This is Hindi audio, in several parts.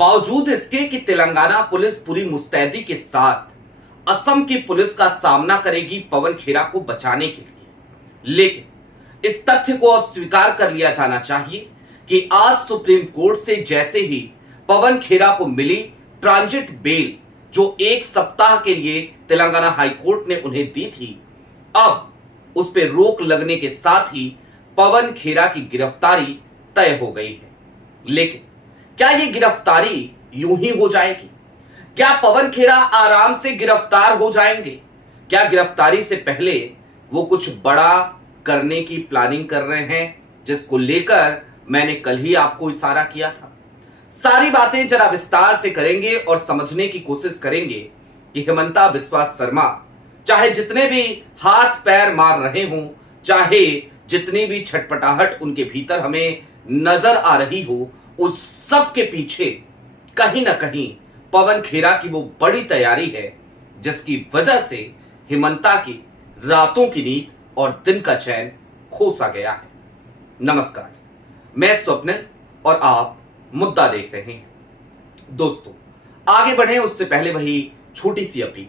बावजूद इसके कि तेलंगाना पुलिस पूरी मुस्तैदी के साथ असम की पुलिस का सामना करेगी पवन खेरा को बचाने के लिए, लेकिन इस तथ्य को अब स्वीकार कर लिया जाना चाहिए कि आज सुप्रीम कोर्ट से जैसे ही पवन खेरा को मिली ट्रांजिट बेल, जो 1 सप्ताह के लिए तेलंगाना हाई कोर्ट ने उन्हें दी थी, अब उस पर रोक लगने के साथ ही पवन खेरा की गिरफ्तारी तय हो गई है। लेकिन क्या यह गिरफ्तारी यूं ही हो जाएगी? क्या पवन खेरा आराम से गिरफ्तार हो जाएंगे? क्या गिरफ्तारी से पहले वो कुछ बड़ा करने की प्लानिंग कर रहे हैं, जिसको लेकर मैंने कल ही आपको इशारा किया था? सारी बातें जरा विस्तार से करेंगे और समझने की कोशिश करेंगे कि हिमंता बिस्वा शर्मा चाहे जितने भी हाथ पैर मार रहे हों, चाहे जितनी भी छटपटाहट उनके भीतर हमें नजर आ रही हो, उस सब के पीछे कहीं ना कहीं पवन खेरा की वो बड़ी तैयारी है, जिसकी वजह से हिमंता की रातों की नींद और दिन का चैन खो सा गया है। नमस्कार, मैं स्वप्निल और आप मुद्दा देख रहे हैं। दोस्तों, आगे बढ़े उससे पहले वही छोटी सी अपील।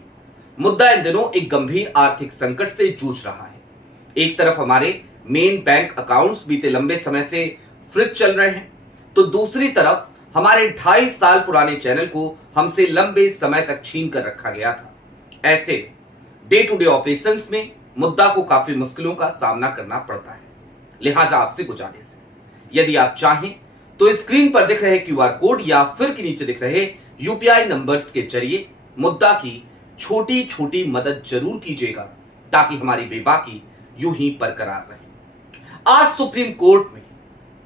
मुद्दा इन दिनों एक गंभीर आर्थिक संकट से जूझ रहा है। एक तरफ हमारे मेन बैंक अकाउंट्स बीते लंबे समय से फ्रीज चल रहे हैं, तो दूसरी तरफ हमारे 2.5 साल पुराने चैनल को हमसे लंबे समय तक छीन कर रखा गया था। ऐसे डे टू डे ऑपरेशंस में मुद्दा को काफी मुश्किलों का सामना करना पड़ता है। लिहाजा आपसे गुजारिश है, यदि आप चाहें तो स्क्रीन पर दिख रहे क्यूआर कोड या फिर के नीचे दिख रहे यूपीआई नंबर्स के जरिए मुद्दा की छोटी छोटी मदद जरूर कीजिएगा, ताकि हमारी बेबाकी यूं ही बरकरार रहे। आज सुप्रीम कोर्ट में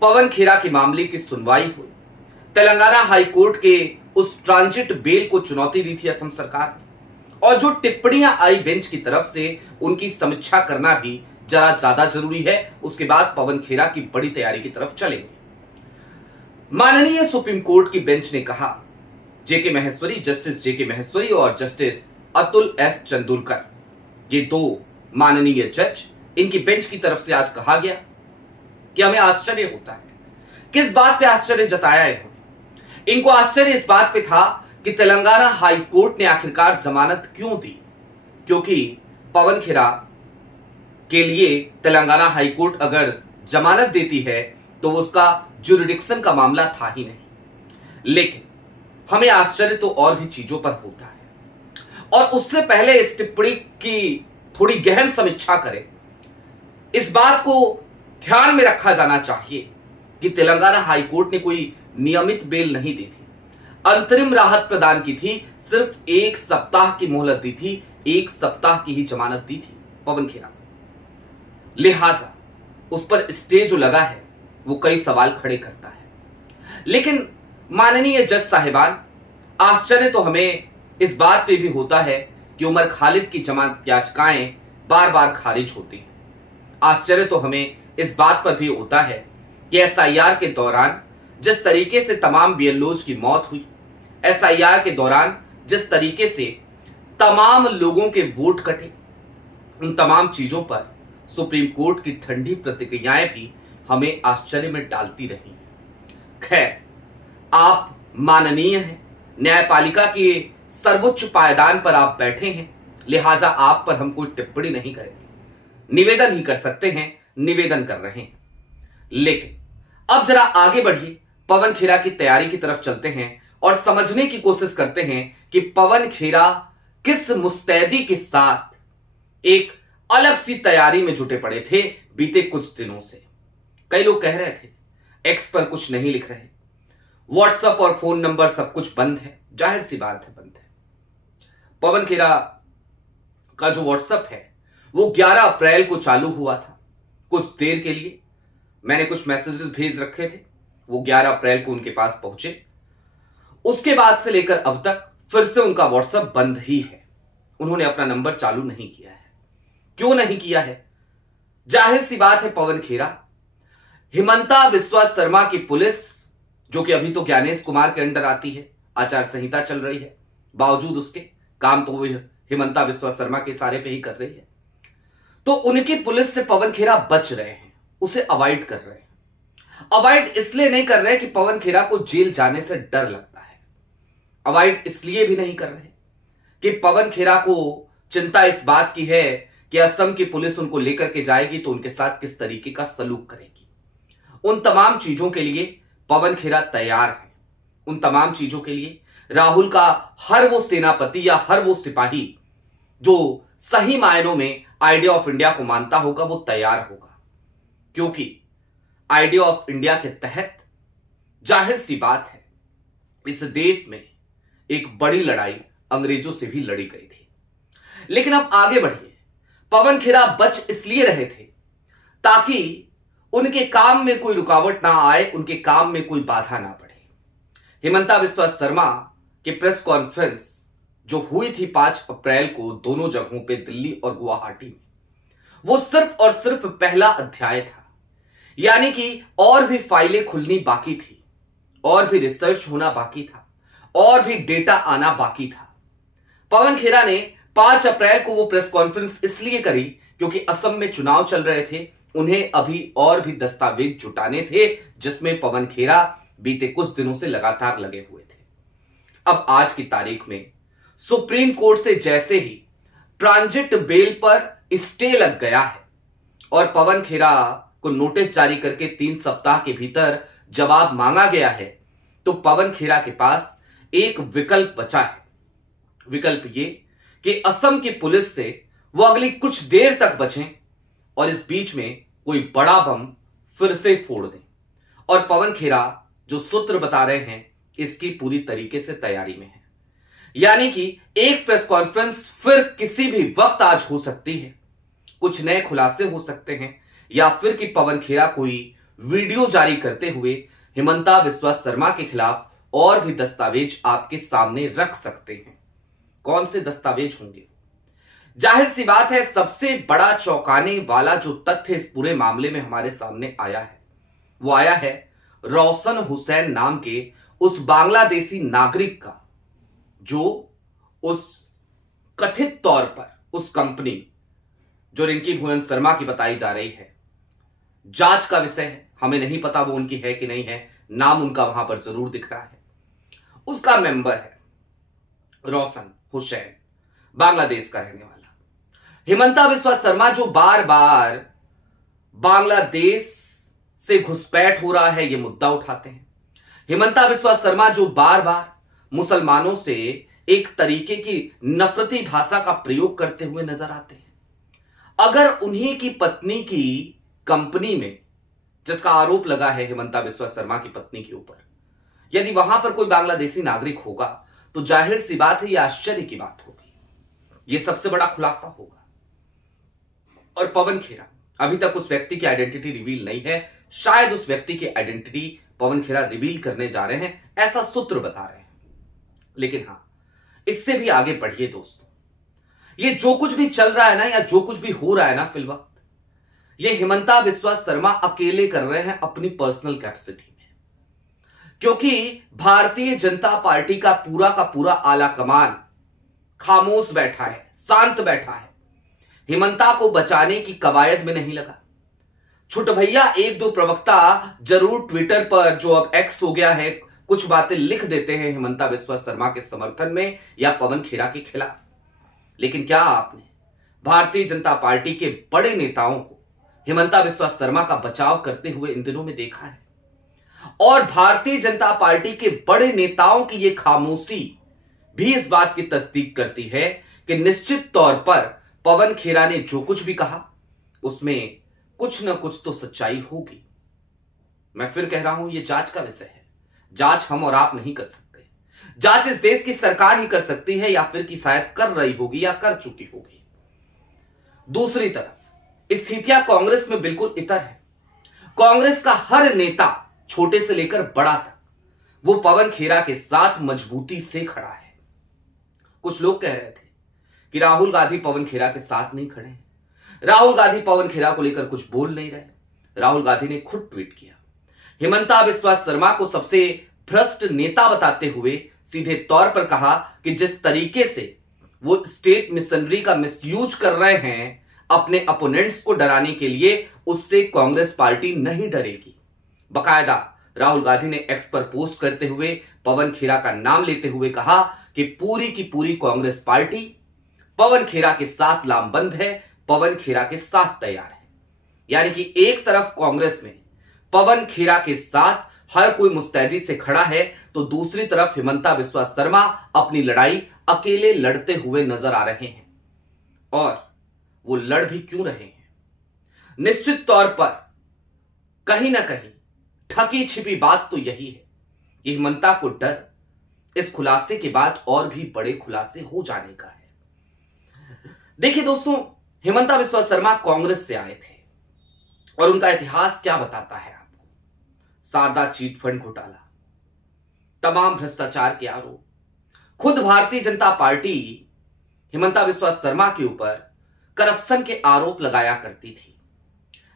पवन खेरा के मामले की सुनवाई हुई। तेलंगाना हाई कोर्ट के उस ट्रांजिट बेल को चुनौती दी थी असम सरकार ने, और जो टिप्पणियां आई बेंच की तरफ से, उनकी समीक्षा करना भी जरा ज्यादा जरूरी है। उसके बाद पवन खेरा की बड़ी तैयारी की तरफ चलेंगे। माननीय सुप्रीम कोर्ट की बेंच ने कहा, जेके महेश्वरी, जस्टिस जेके महेश्वरी और जस्टिस अतुल एस चंदुलकर, ये 2 माननीय जज, इनकी बेंच की तरफ से आज कहा गया कि हमें आश्चर्य होता है। किस बात पे आश्चर्य जताया इन्होंने? इनको आश्चर्य इस बात पे था कि तेलंगाना हाई कोर्ट ने आखिरकार जमानत क्यों दी, क्योंकि पवन खेरा के लिए तेलंगाना हाई कोर्ट अगर जमानत देती है तो उसका ज्यूरिडिक्शन का मामला था ही नहीं। लेकिन हमें आश्चर्य तो और भी चीजों पर होता है, और उससे पहले इस टिप्पणी की थोड़ी गहन समीक्षा करें। इस बात को ध्यान में रखा जाना चाहिए कि तेलंगाना हाई कोर्ट ने कोई नियमित बेल नहीं दी थी, अंतरिम राहत प्रदान की थी, सिर्फ 1 सप्ताह की मोहलत दी थी, 1 सप्ताह की ही जमानत दी थी पवन खेरा को। लिहाजा उस पर स्टे जो लगा है वो कई सवाल खड़े करता है। लेकिन माननीय जज साहिबान, आश्चर्य तो हमें इस बात पे भी होता है कि उमर खालिद की जमानत याचिकाएं बार बार खारिज होती हैं। आश्चर्य तो हमें इस बात पर भी होता है कि एसआईआर के दौरान जिस तरीके से तमाम बीएलओज की मौत हुई, एसआईआर के दौरान जिस तरीके से तमाम लोगों के वोट कटे, उन तमाम चीजों पर सुप्रीम कोर्ट की ठंडी प्रतिक्रियाएं भी हमें आश्चर्य में डालती रही। खैर, आप माननीय हैं, न्यायपालिका के सर्वोच्च पायदान पर आप बैठे हैं, लिहाजा आप पर हम कोई टिप्पणी नहीं करेंगे, निवेदन ही कर सकते हैं, निवेदन कर रहे हैं। लेकिन अब जरा आगे बढ़िए, पवन खेरा की तैयारी की तरफ चलते हैं और समझने की कोशिश करते हैं कि पवन खेरा किस मुस्तैदी के साथ एक अलग सी तैयारी में जुटे पड़े थे बीते कुछ दिनों से। कई लोग कह रहे थे एक्स पर कुछ नहीं लिख रहे, व्हाट्सएप और फोन नंबर सब कुछ बंद है। जाहिर सी बात है, बंद है। पवन खेरा का जो व्हाट्सएप है वो 11 अप्रैल को चालू हुआ था। कुछ देर के लिए मैंने कुछ मैसेजेस भेज रखे थे, वो 11 अप्रैल को उनके पास पहुंचे। उसके बाद से लेकर अब तक फिर से उनका व्हाट्सएप बंद ही है। उन्होंने अपना नंबर चालू नहीं किया है। क्यों नहीं किया है? जाहिर सी बात है, पवन खेरा हिमंता बिस्वा शर्मा की पुलिस, जो कि अभी तो ज्ञानेश कुमार के अंडर आती है, आचार संहिता चल रही है, बावजूद उसके काम तो वो हिमंता बिस्वा शर्मा के इशारे पे ही कर रही है, तो उनकी पुलिस से पवन खेरा बच रहे हैं, उसे अवॉइड कर रहे हैं। अवॉइड इसलिए नहीं कर रहे कि पवन खेरा को जेल जाने से डर लगता है। अवॉइड इसलिए भी नहीं कर रहे कि पवन खेरा को चिंता इस बात की है कि असम की पुलिस उनको लेकर के जाएगी तो उनके साथ किस तरीके का सलूक करेगी। उन तमाम चीजों के लिए पवन खेरा तैयार है। उन तमाम चीजों के लिए राहुल का हर वो सेनापति या हर वो सिपाही जो सही मायनों में आइडिया ऑफ इंडिया को मानता होगा वो तैयार होगा, क्योंकि आइडिया ऑफ इंडिया के तहत जाहिर सी बात है इस देश में एक बड़ी लड़ाई अंग्रेजों से भी लड़ी गई थी। लेकिन अब आगे बढ़िए, पवन खेरा बच इसलिए रहे थे ताकि उनके काम में कोई रुकावट ना आए, उनके काम में कोई बाधा ना पड़े। हिमंता बिस्वा शर्मा के प्रेस कॉन्फ्रेंस जो हुई थी 5 अप्रैल को दोनों जगहों पे, दिल्ली और गुवाहाटी में, वो सिर्फ और सिर्फ पहला अध्याय था। यानी कि और भी फाइलें खुलनी बाकी थी, और भी रिसर्च होना बाकी था, और भी डेटा आना बाकी था। पवन खेरा ने 5 अप्रैल को वो प्रेस कॉन्फ्रेंस इसलिए करी क्योंकि असम में चुनाव चल रहे थे, उन्हें अभी और भी दस्तावेज जुटाने थे, जिसमें पवन खेरा बीते कुछ दिनों से लगातार लगे हुए थे। अब आज की तारीख में सुप्रीम कोर्ट से जैसे ही ट्रांजिट बेल पर स्टे लग गया है और पवन खेरा को नोटिस जारी करके 3 सप्ताह के भीतर जवाब मांगा गया है, तो पवन खेरा के पास एक विकल्प बचा है। विकल्प ये कि असम की पुलिस से वो अगली कुछ देर तक बचें और इस बीच में कोई बड़ा बम फिर से फोड़ दें। और पवन खेरा जो सूत्र बता रहे हैं इसकी पूरी तरीके से तैयारी में है। यानी कि एक प्रेस कॉन्फ्रेंस फिर किसी भी वक्त आज हो सकती है, कुछ नए खुलासे हो सकते हैं, या फिर कि पवन खेरा कोई वीडियो जारी करते हुए हिमंता बिस्वा शर्मा के खिलाफ और भी दस्तावेज आपके सामने रख सकते हैं। कौन से दस्तावेज होंगे? जाहिर सी बात है सबसे बड़ा चौंकाने वाला जो तथ्य इस पूरे मामले में हमारे सामने आया है वो आया है रोशन हुसैन नाम के उस बांग्लादेशी नागरिक का, जो उस कथित तौर पर उस कंपनी जो रिंकी भुवन शर्मा की बताई जा रही है, जांच का विषय है, हमें नहीं पता वो उनकी है कि नहीं है, नाम उनका वहां पर जरूर दिख रहा है, उसका मेंबर है रोशन हुसैन, बांग्लादेश का रहने वाला। हिमंता बिस्वा शर्मा जो बार बार बांग्लादेश से घुसपैठ हो रहा है ये मुद्दा उठाते हैं। हिमंता बिस्वा शर्मा जो बार बार मुसलमानों से एक तरीके की नफरती भाषा का प्रयोग करते हुए नजर आते हैं। अगर उन्हीं की पत्नी की कंपनी में, जिसका आरोप लगा है हिमंता बिस्वा शर्मा की पत्नी के ऊपर, यदि वहां पर कोई बांग्लादेशी नागरिक होगा तो जाहिर सी बात है यह आश्चर्य की बात होगी, यह सबसे बड़ा खुलासा होगा। और पवन खेरा, अभी तक उस व्यक्ति की आइडेंटिटी रिवील नहीं है, शायद उस व्यक्ति की आइडेंटिटी पवन खेरा रिवील करने जा रहे हैं, ऐसा सूत्र बता रहे हैं। लेकिन हां, इससे भी आगे बढ़िए दोस्तों, ये जो कुछ भी चल रहा है ना, या जो कुछ भी हो रहा है ना फिल वक्त, ये हिमंता बिस्वा शर्मा अकेले कर रहे हैं अपनी पर्सनल कैपेसिटी में, क्योंकि भारतीय जनता पार्टी का पूरा आला कमान खामोश बैठा है, शांत बैठा है, हिमंता को बचाने की कवायद में नहीं लगा। छुट भैया 1-2 प्रवक्ता जरूर ट्विटर पर, जो अब एक्स हो गया है, कुछ बातें लिख देते हैं हिमंता बिस्वा शर्मा के समर्थन में या पवन खेरा के खिलाफ। लेकिन क्या आपने भारतीय जनता पार्टी के बड़े नेताओं को हिमंता बिस्वा शर्मा का बचाव करते हुए इन दिनों में देखा है? और भारतीय जनता पार्टी के बड़े नेताओं की यह खामोशी भी इस बात की तस्दीक करती है कि निश्चित तौर पर पवन खेरा ने जो कुछ भी कहा उसमें कुछ न कुछ तो सच्चाई होगी। मैं फिर कह रहा हूं, यह जांच का विषय है, जांच हम और आप नहीं कर सकते, जांच इस देश की सरकार ही कर सकती है, या फिर कि शायद कर रही होगी या कर चुकी होगी। दूसरी तरफ स्थितियां कांग्रेस में बिल्कुल इतर है। कांग्रेस का हर नेता, छोटे से लेकर बड़ा तक, वो पवन खेरा के साथ मजबूती से खड़ा है। कुछ लोग कह रहे थे कि राहुल गांधी पवन खेरा के साथ नहीं खड़े हैं, राहुल गांधी पवन खेरा को लेकर कुछ बोल नहीं रहे। राहुल गांधी ने खुद ट्वीट किया, हिमंता बिस्वा शर्मा को सबसे भ्रष्ट नेता बताते हुए सीधे तौर पर कहा कि जिस तरीके से वो स्टेट मिशनरी का मिसयूज कर रहे हैं अपने अपोनेंट्स को डराने के लिए, उससे कांग्रेस पार्टी नहीं डरेगी। बकायदा राहुल गांधी ने एक्स पर पोस्ट करते हुए पवन खेरा का नाम लेते हुए कहा कि पूरी की पूरी कांग्रेस पार्टी पवन खेरा के साथ लामबंद है, पवन खेरा के साथ तैयार है। यानी कि एक तरफ कांग्रेस में पवन खेरा के साथ हर कोई मुस्तैदी से खड़ा है, तो दूसरी तरफ हिमंता बिस्वा शर्मा अपनी लड़ाई अकेले लड़ते हुए नजर आ रहे हैं। और वो लड़ भी क्यों रहे हैं? निश्चित तौर पर कहीं ना कहीं ठकी छिपी बात तो यही है कि हिमंता को डर इस खुलासे के बाद और भी बड़े खुलासे हो जाने का है। देखिए दोस्तों, हिमंता बिस्वा शर्मा कांग्रेस से आए थे और उनका इतिहास क्या बताता है आपको। शारदा चीट फंड घोटाला, तमाम भ्रष्टाचार के आरोप। खुद भारतीय जनता पार्टी हिमंता बिस्वा शर्मा के ऊपर करप्शन के आरोप लगाया करती थी,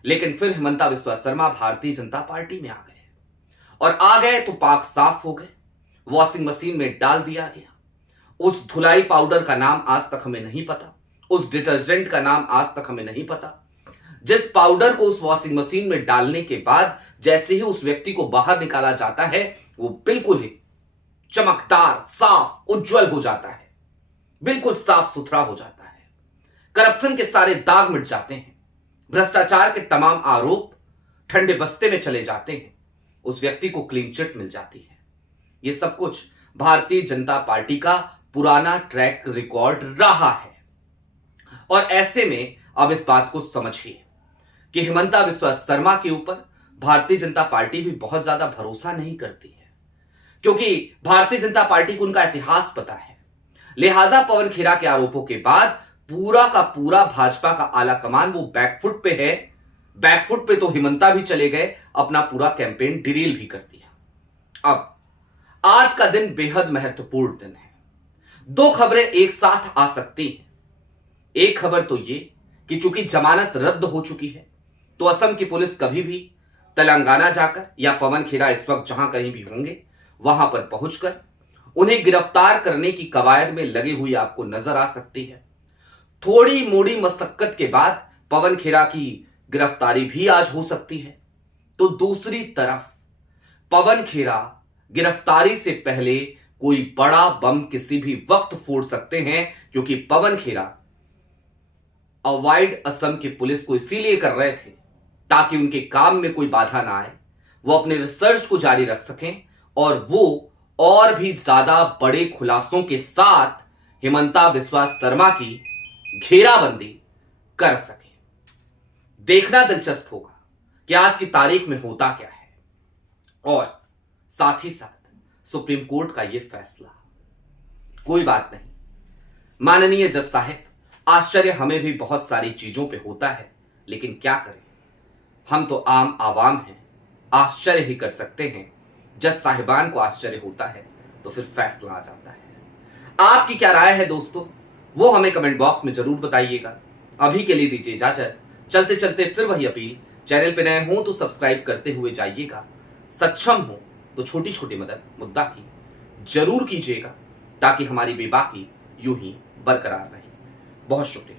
लेकिन फिर हिमंता बिस्वा शर्मा भारतीय जनता पार्टी में आ गए और आ गए तो पाक साफ हो गए, वॉशिंग मशीन में डाल दिया गया। उस धुलाई पाउडर का नाम आज तक हमें नहीं पता, उस डिटर्जेंट का नाम आज तक हमें नहीं पता, जिस पाउडर को उस वॉशिंग मशीन में डालने के बाद जैसे ही उस व्यक्ति को बाहर निकाला जाता है वो बिल्कुल ही चमकदार, साफ, उज्जवल हो जाता है, बिल्कुल साफ सुथरा हो जाता है। करप्शन के सारे दाग मिट जाते हैं, भ्रष्टाचार के तमाम आरोप ठंडे बस्ते में चले जाते हैं, उस व्यक्ति को क्लीन चिट मिल जाती है। यह सब कुछ भारतीय जनता पार्टी का पुराना ट्रैक रिकॉर्ड रहा है। और ऐसे में अब इस बात को समझिए कि हिमंता बिस्वा शर्मा के ऊपर भारतीय जनता पार्टी भी बहुत ज्यादा भरोसा नहीं करती है, क्योंकि भारतीय जनता पार्टी को उनका इतिहास पता है। लिहाजा पवन खेरा के आरोपों के बाद पूरा का पूरा भाजपा का आला कमान वो बैकफुट पे है। बैकफुट पे तो हिमंता भी चले गए, अपना पूरा कैंपेन डिरील भी कर दिया। अब आज का दिन बेहद महत्वपूर्ण दिन है। दो खबरें एक साथ आ सकती हैं। एक खबर तो ये कि चूंकि जमानत रद्द हो चुकी है, तो असम की पुलिस कभी भी तेलंगाना जाकर या पवन खेरा इस वक्त जहां कहीं भी होंगे वहां पर पहुंचकर उन्हें गिरफ्तार करने की कवायद में लगी हुई आपको नजर आ सकती है। थोड़ी मोड़ी मशक्कत के बाद पवन खेरा की गिरफ्तारी भी आज हो सकती है। तो दूसरी तरफ पवन खेरा गिरफ्तारी से पहले कोई बड़ा बम किसी भी वक्त फोड़ सकते हैं, क्योंकि पवन खेरा अवॉइड असम की पुलिस को इसीलिए कर रहे थे ताकि उनके काम में कोई बाधा ना आए, वो अपने रिसर्च को जारी रख सकें और वो और भी ज्यादा बड़े खुलासों के साथ हिमंता बिस्वा शर्मा की घेराबंदी कर सके। देखना दिलचस्प होगा कि आज की तारीख में होता क्या है और साथ ही साथ सुप्रीम कोर्ट का यह फैसला। कोई बात नहीं, माननीय जज साहब, आश्चर्य हमें भी बहुत सारी चीजों पे होता है, लेकिन क्या करें, हम तो आम आवाम हैं, आश्चर्य ही कर सकते हैं। जज साहिबान को आश्चर्य होता है तो फिर फैसला आ जाता है। आपकी क्या राय है दोस्तों, वो हमें कमेंट बॉक्स में जरूर बताइएगा। अभी के लिए दीजिए इजाजत। चलते चलते फिर वही अपील, चैनल पे नए हो तो सब्सक्राइब करते हुए जाइएगा, सक्षम हो तो छोटी छोटी मदद मुद्दा की जरूर कीजिएगा, ताकि हमारी बेबाकी यूं ही बरकरार रहे। बहुत शुक्रिया।